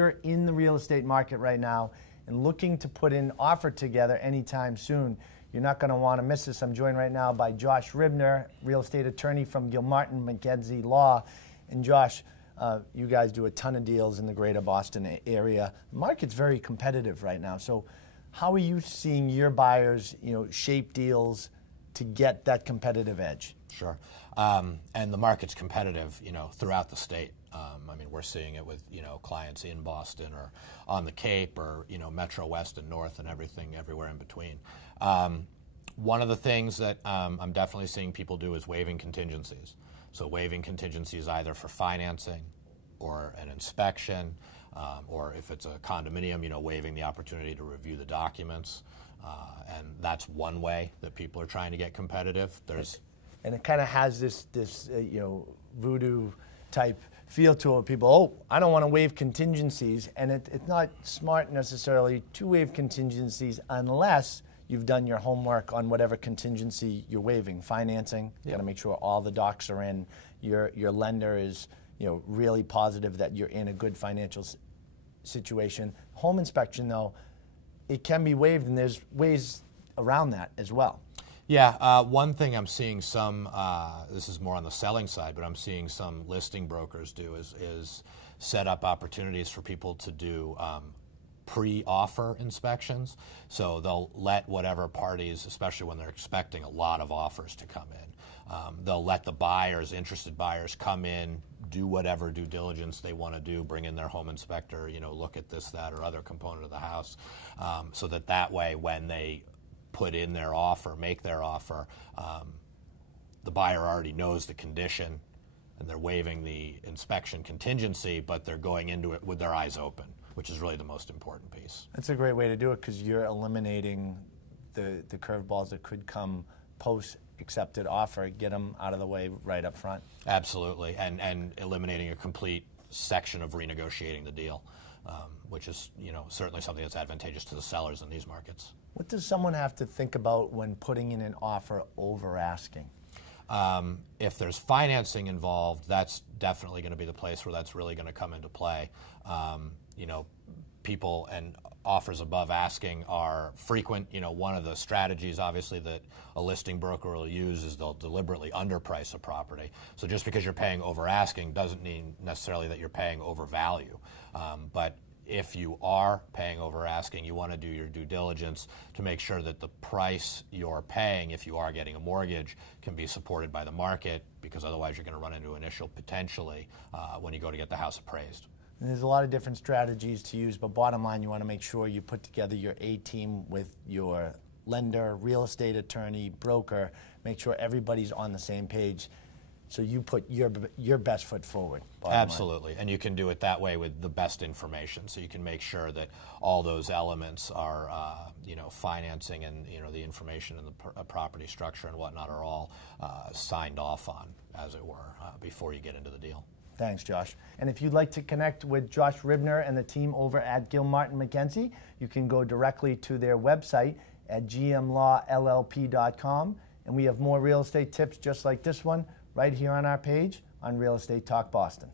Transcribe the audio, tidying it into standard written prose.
you're in the real estate market right now and looking to put an offer together anytime soon, you're not going to want to miss this. I'm joined right now by Josh Ribner, real estate attorney from Gilmartin McKenzie Law. And Josh, you guys do a ton of deals in the greater Boston area. The market's very competitive right now. So how are you seeing your buyers, shape deals to get that competitive edge? Sure. And the market's competitive, throughout the state. I mean, we're seeing it with, clients in Boston or on the Cape or, Metro West and North and everything everywhere in between. One of the things that I'm definitely seeing people do is waiving contingencies. So waiving contingencies either for financing or an inspection, or if it's a condominium, waiving the opportunity to review the documents. And that's one way that people are trying to get competitive. And it kind of has this voodoo type feel to it. People, I don't want to waive contingencies, and it's not smart necessarily to waive contingencies unless you've done your homework on whatever contingency you're waiving. Financing, you got to make sure all the docs are in. Your lender is really positive that you're in a good financial situation. Home inspection, though, it can be waived, and there's ways around that as well. Yeah, one thing I'm seeing some, this is more on the selling side, but I'm seeing some listing brokers do is set up opportunities for people to do pre-offer inspections. So they'll let whatever parties, especially when they're expecting a lot of offers to come in, they'll let the buyers, interested buyers, come in, do whatever due diligence they want to do, bring in their home inspector, look at this, that, or other component of the house, so that way when they put in their offer, make their offer, the buyer already knows the condition and they're waiving the inspection contingency, but they're going into it with their eyes open, which is really the most important piece. That's a great way to do it because you're eliminating the curveballs that could come post-accepted offer, get them out of the way right up front. Absolutely, and eliminating a complete section of renegotiating the deal, which is certainly something that's advantageous to the sellers in these markets. What does someone have to think about when putting in an offer over asking? If there's financing involved, that's definitely going to be the place where that's really going to come into play. People and offers above asking are frequent. One of the strategies, obviously, that a listing broker will use is they'll deliberately underprice a property. So just because you're paying over asking doesn't mean necessarily that you're paying over value. But if you are paying over asking, you want to do your due diligence to make sure that the price you're paying, if you are getting a mortgage, can be supported by the market, because otherwise you're going to run into an issue potentially when you go to get the house appraised. And there's a lot of different strategies to use, but bottom line, you want to make sure you put together your A-team with your lender, real estate attorney, broker, make sure everybody's on the same page. So you put your best foot forward. Absolutely, and you can do it that way with the best information. So you can make sure that all those elements are, financing and the information and the property structure and whatnot are all signed off on, as it were, before you get into the deal. Thanks, Josh. And if you'd like to connect with Josh Ribner and the team over at Gilmartin McKenzie, you can go directly to their website at gmlawllp.com. And we have more real estate tips just like this one right here on our page on Real Estate Talk Boston.